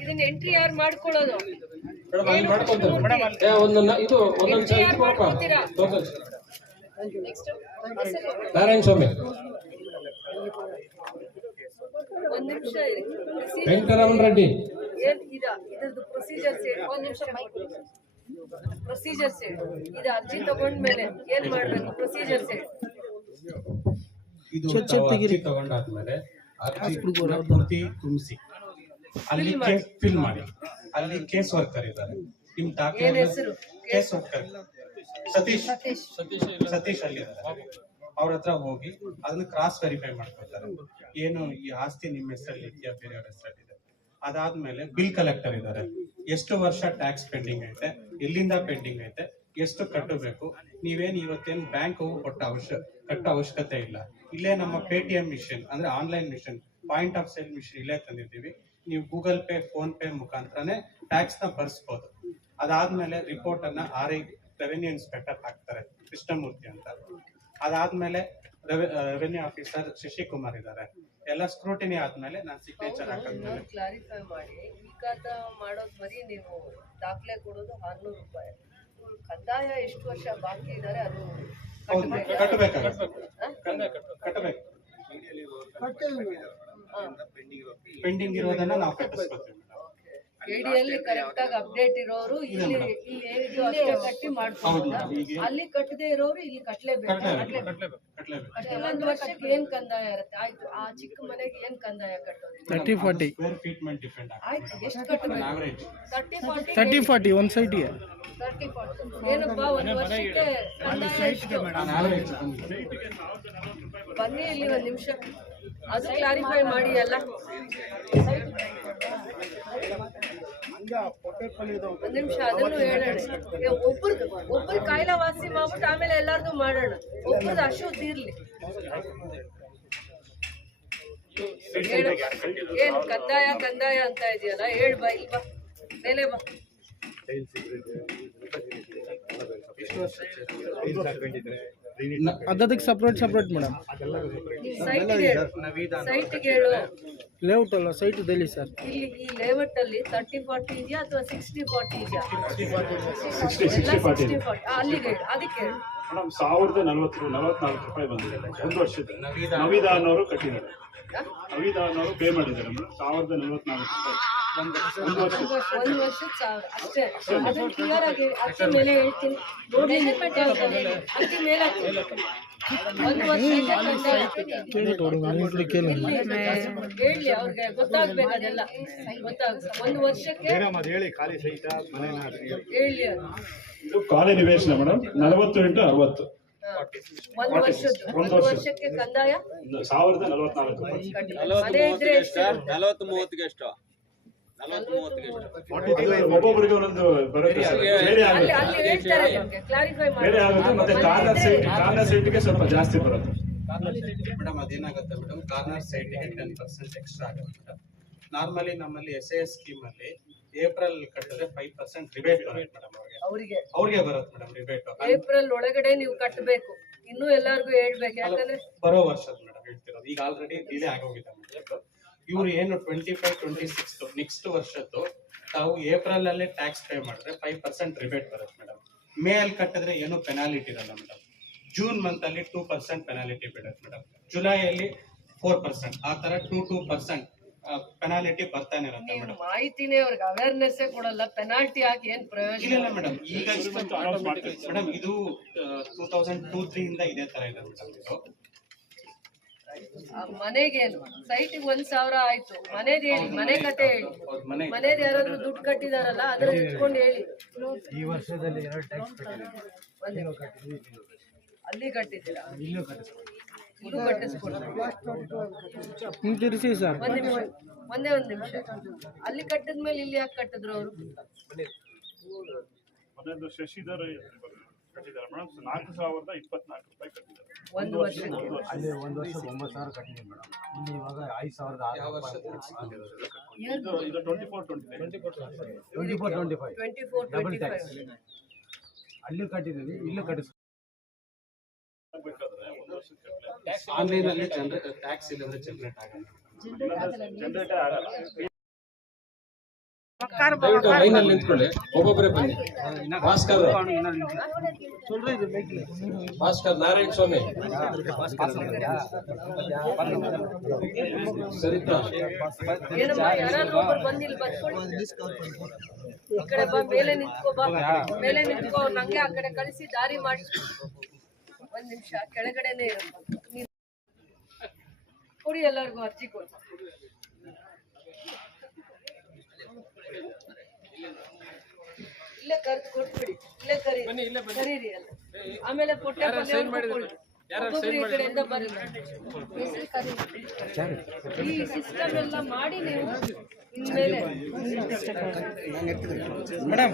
ಇದನ್ನ ಎಂಟ್ರಿ ಯಾರು ಮಾಡ್ಕೊಳ್ಳೋದು? ನಾರಾಯಣ ಸ್ವಾಮಿ, ವೆಂಕಟರಮಣ ರೆಡ್ಡಿ, ಇದ್ರದ್ದು ಪ್ರೊಸೀಜರ್ಸ್ ಪ್ರೊಸೀಜರ್ಸ್ ಇದು ಅರ್ಜಿ ತಗೊಂಡ್ಮೇಲೆ ಏನ್ ಮಾಡ್ಬೇಕು? ಪ್ರೊಸೀಜರ್ಸ್ ಇದು ಅರ್ಜಿ ತಗೊಂಡಾದ್ಮೇಲೆ ಪೂರ್ತಿ ತುಂಬಿಸಿ ಅಲ್ಲಿ ಫಿಲ್ ಮಾಡಿ. ಅಲ್ಲಿ ಕೇಸ್ ವರ್ಕರ್ ಇದ್ದಾರೆ, ನಿಮ್ ಹೆಸರು ಕೇಸ್ ವರ್ಕರ್ ಸತೀಶ್ ಅಲ್ಲಿ ಇದ್ದಾರೆ. ಅವ್ರ ಹತ್ರ ಹೋಗಿ ಅದನ್ನ ಕ್ರಾಸ್ ವೆರಿಫೈ ಮಾಡ್ಕೊಳ್ತಾರೆ. ಏನು ಈ ಆಸ್ತಿ ನಿಮ್ಮ ಹೆಸರಲ್ಲಿ ಇದೆಯಾ, ಬೇರೆಯವ್ರ ಹೆಸರಲ್ಲಿ ಇದೆ. ಅದಾದ್ಮೇಲೆ ಬಿಲ್ ಕಲೆಕ್ಟರ್ ಇದ್ದಾರೆ, ಎಷ್ಟು ವರ್ಷ ಟ್ಯಾಕ್ಸ್ ಪೆಂಡಿಂಗ್ ಐತೆ, ಎಲ್ಲಿಂದ ಪೆಂಡಿಂಗ್ ಐತೆ, ಎಷ್ಟು ಕಟ್ಟಬೇಕು. ನೀವೇನು ಇವತ್ತೇನು ಬ್ಯಾಂಕ್ ಹೋಗಿ ಕಟ್ಟೋ ಅವಶ್ಯಕತೆ ಇಲ್ಲ. ಇಲ್ಲೇ ನಮ್ಮ ಪೇಟಿಎಂ ಮಿಷನ್ ಅಂದ್ರೆ online machine, point of sale machine ಇಲ್ಲೇ ತಂದಿದ್ದೀವಿ. ನೀವು ಗೂಗಲ್ ಪೇ, ಫೋನ್ ಪೇ ಮುಖಾಂತರನೇ ಟ್ಯಾಕ್ಸ್ ನ ಭರಿಸಬಹುದು. ಅದಾದ್ಮೇಲೆ ರಿಪೋರ್ಟ್ ಅನ್ನ ರೆವೆನ್ಯೂ ಇನ್ಸ್ಪೆಕ್ಟರ್ ಹಾಕ್ತಾರೆ, ಕೃಷ್ಣಮೂರ್ತಿ ಅಂತ. ಅದಾದ್ಮೇಲೆ ರೆವೆನ್ಯೂ ಆಫೀಸರ್ ಶಶಿಕುಮಾರ್ ಇದ್ದಾರೆ. ಎಲ್ಲ ಸ್ಕ್ರೂಟಿನಿ ಆದ್ಮೇಲೆ ನಾನು ಸಿಗ್ನೇಚರ್ ಹಾಕಿದ್ಮೇಲೆ ಕ್ಲಾರಿಫೈ ಮಾಡಿ. ಈ ಖಾತ ಮಾಡೋದು ಬರೀ ನೀವು ದಾಖಲೆ ಕೊಡೋದು 600 ರೂಪಾಯಿ. ಕಂದಾಯ ಎಷ್ಟು ವರ್ಷ ಬಾಕಿ ಇದ್ದಾರೆ ಅದು ಪೆಂಡಿಂಗ್ ಇರೋದನ್ನ ನಾವು ಕಟ್ಟಿಸ್ಕೊತೀವಿ. ಕೆಡಿಯಲ್ಲಿ ಕರೆಕ್ಟ್ ಆಗಿ ಅಪ್ಡೇಟ್ ಇರೋರು ಇಲ್ಲಿ ಅಷ್ಟೇ ಕಟ್ಟಿ ಮಾಡ್ಕೊಂಡು, ಅಲ್ಲಿ ಕಟ್ಟದೆ ಇರೋರು ಇಲ್ಲಿ ಕಟ್ಲೇಬೇಕು. ಒಂದು ವರ್ಷಕ್ಕೆ ಏನ್ ಕಂದಾಯ ಇರುತ್ತೆ? ಆಯ್ತು, ಆ ಚಿಕ್ಕ ಮನೆಗೆ ಏನ್ ಕಂದಾಯ ಕಟ್ಟೋದು? 30-40 ಆಯ್ತು, ಎಷ್ಟು ಕಟ್ಟಬೇಕು? 30-40 ಒಂದ್ ಸೈಟಿಗೆ 30-40 ಏನಪ್ಪಾ ಒಂದು ವರ್ಷಕ್ಕೆ ಕಂದಾಯ ಎಷ್ಟು? ಬನ್ನಿ ಇಲ್ಲಿ ಒಂದ್ ನಿಮಿಷ, ಅದು ಕ್ಲಾರಿಫೈ ಮಾಡಿ. ಎಲ್ಲ ಒಂದ್ ನಿಮಿಷ ಅದನ್ನು ಹೇಳೋಣ. ಒಬ್ಬರು ಕಾಯಿಲೆ ವಾಸಿ ಮಾಡ್ಬಿಟ್ಟು ಆಮೇಲೆ ಎಲ್ಲಾರ್ದು ಮಾಡೋಣ. ಒಬ್ಬರದ್ದು ಅಶುದ್ಧ ಇರ್ಲಿ. ಏನ್ ಕಂದಾಯ ಅಂತ ಇದೆಯಲ್ಲ, ಹೇಳ್ಬಾ ಇಲ್ವಾ ಮೇಲೆ ಬಾ. ಅದಕ್ಕೆ ಸಪ್ರೇಟ್ ಮೇಡಮ್. ಸೈಟ್ಗೆ ಹೇಳು. ಲೇಔಟ್ ಅಲ್ಲ, ಸೈಟ್ ಇದೆ ಸರ್. ಇಲ್ಲಿ ಈ ಲೇಔಟ್ ಅಲ್ಲಿ 30-40 ಇದೆಯಾ ಅಥವಾ 60-40 ಇದೆಯಾ? 60-40 ಅಲ್ಲಿಗೆ ಅದಕ್ಕೆ ಮೇಡಮ್ 1044 ರೂಪಾಯಿ ಬಂದಿದೆ ಒಂದು ವರ್ಷದ. ನವೀದಾ ಅನ್ನೋರು ಕಟ್ಟಿದ್ದಾರೆ, ನವೀದಾ ಅನ್ನೋರು ಪೇ ಮಾಡಿದ್ದಾರೆ ಮೇಡಮ್ 1044 ರೂಪಾಯಿ ಒಂದು ವರ್ಷದ 1000 ಅಷ್ಟೇ. ಅದನ್ನ ಕ್ಲಿಯರ್ ಆಗಿ ಅಕ್ಕಿ ಮೇಲೆ ಹೇಳ್ತೀನಿ ನೋಡಿ. ಅಕ್ಕಿ ಮೇಲೆ ಒಂದು ವರ್ಷಕ್ಕೆ ಹೇಳಿ, ಅವ್ರಿಗೆ ಗೊತ್ತಾಗ್ಬೇಕು, ಅದೆಲ್ಲ ಗೊತ್ತಾಗ್ಬೇಕು. ಒಂದು ವರ್ಷಕ್ಕೆ ಹೇಳಿ. ಇದು ಕಾಲೇ ನಿವೇಶನ ಮೇಡಮ್ 40x60. ಒಂದು ವರ್ಷಕ್ಕೆ ಕಂದಾಯ 1044 ರೂಪಾಯಿ. ಅದೇ ಇದ್ರೆ ಎಷ್ಟು? 40-30ಗೆ ಎಷ್ಟು? ಒಬ್ಬೊಬ್ಬರಿಗೆ ಒಂದೊಂದು ಬರುತ್ತೆ, ಬೇರೆ ಆಗುತ್ತೆ. ಕ್ಲಾರಿಫೈ ಬೇರೆ ಆಗುತ್ತೆ. ಮತ್ತೆ ಕಾರ್ನರ್ ಸೈಟ್ಗೆ ಸ್ವಲ್ಪ ಜಾಸ್ತಿ ಬರುತ್ತೆ. ಮೇಡಮ್ ಅದೇನಾಗುತ್ತೆ ಮೇಡಮ್, ಕಾರ್ನರ್ ಸೈಟ್ಗೆ 10% ಎಕ್ಸ್ಟ್ರಾ ಆಗುತ್ತೆ ಮೇಡಮ್. ನಾರ್ಮಲಿ ನಮ್ಮಲ್ಲಿ SAS ಸ್ಕೀಮ್ ಅಲ್ಲಿ ಏಪ್ರಿಲ್ ಕಟ್ಟಿದ್ರೆ 5% ರಿಬೇಟ್ ಬರುತ್ತೆ ಮೇಡಮ್. ಅವ್ರಿಗೆ ಬರುತ್ತೆ ಮೇಡಮ್ ರಿಬೇಟ್. ಏಪ್ರಿಲ್ ಒಳಗಡೆ ನೀವು ಕಟ್ಟಬೇಕು. ಇನ್ನೂ ಎಲ್ಲಾರ್ಗು ಹೇಳ್ಬೇಕು, ಯಾಕಂದ್ರೆ ಬರೋ ವರ್ಷದ ಮೇಡಮ್ ಹೇಳ್ತಿರೋದು. ಈಗ ಆಲ್ರೆಡಿ ಡಿಲೇ ಆಗೋಗಿದೆ ಮೇಡಮ್. ಇವ್ರು ಏನು 25-26 ನೆಕ್ಸ್ಟ್ ವರ್ಷದ್ದು ತಾವು ಏಪ್ರಿಲ್ ಅಲ್ಲೇ ಟ್ಯಾಕ್ಸ್ ಪೇ ಮಾಡಿದ್ರೆ 5% ರಿಬೇಟ್ ಬರುತ್ತೆ ಮೇಡಮ್. ಮೇ ಅಲ್ಲಿ ಕಟ್ಟಿದ್ರೆ ಏನು ಪೆನಾಲಿಟಿ ಇರಲ್ಲ ಮೇಡಮ್. ಜೂನ್ ಮಂತ್ ಅಲ್ಲಿ 2% ಪೆನಾಲಿಟಿ ಬಿಡುತ್ತೆ ಮೇಡಮ್. ಜುಲೈಯಲ್ಲಿ 4%, ಆ ತರ 2% ಪೆನಾಲಿಟಿ ಬರ್ತಾನೆ ಇರುತ್ತೆ ಮೇಡಮ್. ಮಾಹಿತಿನೇ ಅವ್ರಿಗೆ ಅವೇರ್ನೆಸ್ ಕೊಡಲ್ಲ, ಪೆನಾಲ್ಟಿ ಹಾಕಿ ಏನ್ ಪ್ರಯೋಜನ ಇಲ್ಲ ಮೇಡಮ್. ಈಗ ಮೇಡಮ್ ಇದು 2002-03 ಇಂದ ಇದೇ ತರ ಇದೆ ಮೇಡಮ್. ಇದು ಮನೆಗೇನು ಸೈಟಿಗೆ 1000 ಆಯ್ತು. ಮನೇದ್ ಹೇಳಿ, ಮನೆ ಕತೆ ಹೇಳಿ. ಮನೇದ್ ಯಾರಾದ್ರೂ ದುಡ್ಡು ಕಟ್ಟಿದಾರಲ್ಲ ಅದ್ರ ಇಟ್ಕೊಂಡು ಹೇಳಿ. ಈ ವರ್ಷದಲ್ಲಿ 2 ಟ್ಯಾಕ್ಸ್ ಅಲ್ಲಿ ಕಟ್ಟಿದ್ದೀರಾ? ಇದು ಕಟ್ಟಿಸ್ಕೊಡ್ತೀವಿ. ಒಂದೇ ಒಂದು ನಿಮಿಷ. ಅಲ್ಲಿ ಕಟ್ಟಿದ್ಮೇಲೆ ಇಲ್ಲಿ ಯಾಕೆ ಕಟ್ಟಿದ್ರು ಅವರು? ಶಶಿಧರ್ ಕಟ್ಟಿದ್ದಾರೆ ಮೇಡಮ್ 4024 ರೂಪಾಯಿ ಕಟ್ಟಿದ್ದಾರೆ. ಒಂದು ವರ್ಷಕ್ಕೆ ಅಲ್ಲಿ ಒಂದು ವರ್ಷ 9,000 ಕಟ್ಟಿದ್ದೀವಿ ಮೇಡಮ್. ಇಲ್ಲಿ ಇವಾಗ 5,000 ಇದು 24-25 ಡಬಲ್ ಟ್ಯಾಕ್ಸ್. ಅಲ್ಲಿ ಕಟ್ಟಿದ್ದೀವಿ, ಇಲ್ಲಿ ಕಟ್ಟಿಸ್ ಬೇಕಾದ್ರೆ ಒಂದು ವರ್ಷಕ್ಕೆ ಆನ್ಲೈನ್ ಅಲ್ಲಿ ಟ್ಯಾಕ್ಸ್ ಇಲ್ಲಂದ್ರೆ ಜನರೇಟ್ ಆಗಲ್ಲ. ಜನರೇಟ್ ಆಗಲ್ಲ. ದಯವಿಟ್ಟು ಲೈನಲ್ಲಿ ನಿಂತ್ಕೊಳ್ಳಿ, ಒಬ್ಬೊಬ್ಬರೇ ಬನ್ನಿ. ಭಾಸ್ಕರ್ ನಾರಾಯಣ ಸ್ವಾಮಿ, ಸರಿತಾ, ಏನಮ್ಮ ಯಾರಾದ್ರೂ ಒಬ್ರು ಬಂದು ಇಲ್ಲಿ ಬರ್ಕೊಳ್ಳಿ. ಈ ಕಡೆ ಬಾ, ಮೇಲೆ ನಿಂತ್ಕೋ ಬಾ, ಮೇಲೆ ನಿಂತ್ಕೋ. ನಂಗೆ ಆ ಕಡೆ ಕಳಿಸಿ ದಾರಿ ಮಾಡಿ. ಒಂದ್ ನಿಮಿಷ ಕೆಳಗಡೆನೆ ಇರಮ್ಮ. ನೀನ್ ಕೊಡಿ, ಎಲ್ಲರಿಗೂ ಅರ್ಜಿ ಕೊಡಿ. ಇಲ್ಲೇ ಕರ್ದು ಕೊಟ್ಬಿಡಿ, ಇಲ್ಲೇ ಕರೀರಿ ಅಲ್ಲ. ಆಮೇಲೆ ಪುಟ್ಟ ಒಬ್ಬೊಬ್ರು ಈ ಕಡೆಯಿಂದ ಬರ್ರಿ. ಹೆಸರು ಕರೀರಿ. ಈ ಸಿಸ್ಟಮ್ ಎಲ್ಲ ಮಾಡಿ ನೀವು ಇನ್ಮೇಲೆ ಮೇಡಮ್